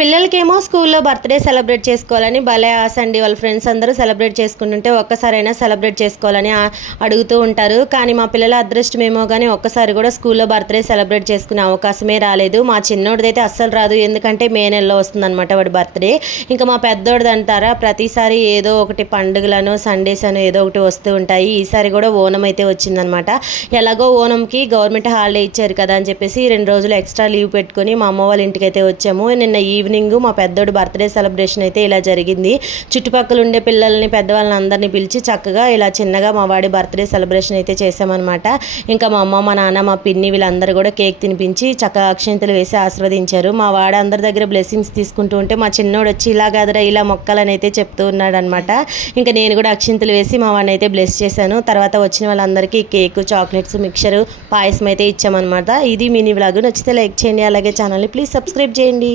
పిల్లలకేమో స్కూల్లో birthday celebrate చేసుకోవాలని భలే ఆశ అండి. వాళ్ళ ఫ్రెండ్స్ అందరూ సెలబ్రేట్ చేసుకుంటుంటే ఒక్కసారైనా సెలబ్రేట్ చేసుకోవాలని అడుగుతూ ఉంటారు. కానీ మా పిల్లల అదృష్టమేమో కానీ ఒక్కసారి కూడా స్కూల్లో బర్త్డే సెలబ్రేట్ చేసుకునే అవకాశమే రాలేదు. మా చిన్నోడిదైతే అస్సలు రాదు, ఎందుకంటే మే నెలలో వస్తుందన్నమాట వాడి బర్త్డే. ఇంకా మా పెద్దోడిది అంటారా, ప్రతిసారి ఏదో ఒకటి పండుగలను సండేస్ అని ఏదో ఒకటి వస్తూ ఉంటాయి. ఈసారి కూడా ఓనం అయితే వచ్చిందనమాట. ఎలాగో ఓనంకి గవర్నమెంట్ హాలిడే ఇచ్చారు కదా అని చెప్పేసి 2 రోజులు ఎక్స్ట్రా లీవ్ పెట్టుకొని మా అమ్మ వాళ్ళ ఇంటికి అయితే వచ్చాము. నిన్న ఈవినింగ్ మా పెద్దోడు బర్త్డే సెలబ్రేషన్ అయితే ఇలా జరిగింది. చుట్టుపక్కల ఉండే పిల్లల్ని పెద్దవాళ్ళని అందరినీ పిలిచి చక్కగా ఇలా చిన్నగా మా వాడి బర్త్డే సెలబ్రేషన్ అయితే చేసామన్నమాట. ఇంకా మా అమ్మ, మా నాన్న, మా పిన్ని వీళ్ళందరూ కూడా కేక్ తినిపించి చక్కగా అక్షింతలు వేసి ఆశీర్వదించారు. మా వాడు అందరి దగ్గర బ్లెస్సింగ్స్ తీసుకుంటూ ఉంటే మా చిన్నోడు వచ్చి ఇలా కాదురా ఇలా మొక్కలని అయితే చెప్తూ ఉన్నాడు అనమాట. ఇంకా నేను కూడా అక్షింతలు వేసి మా వాడిని అయితే బ్లెస్ చేశాను. తర్వాత వచ్చిన వాళ్ళందరికీ కేక్, చాక్లెట్స్, మిక్చరు, పాయసం అయితే ఇచ్చామన్నమాట. ఇది మినీ వ్లాగ్. నచ్చితే లైక్ చేయండి, అలాగే ఛానల్ని ప్లీజ్ సబ్స్క్రైబ్ చేయండి.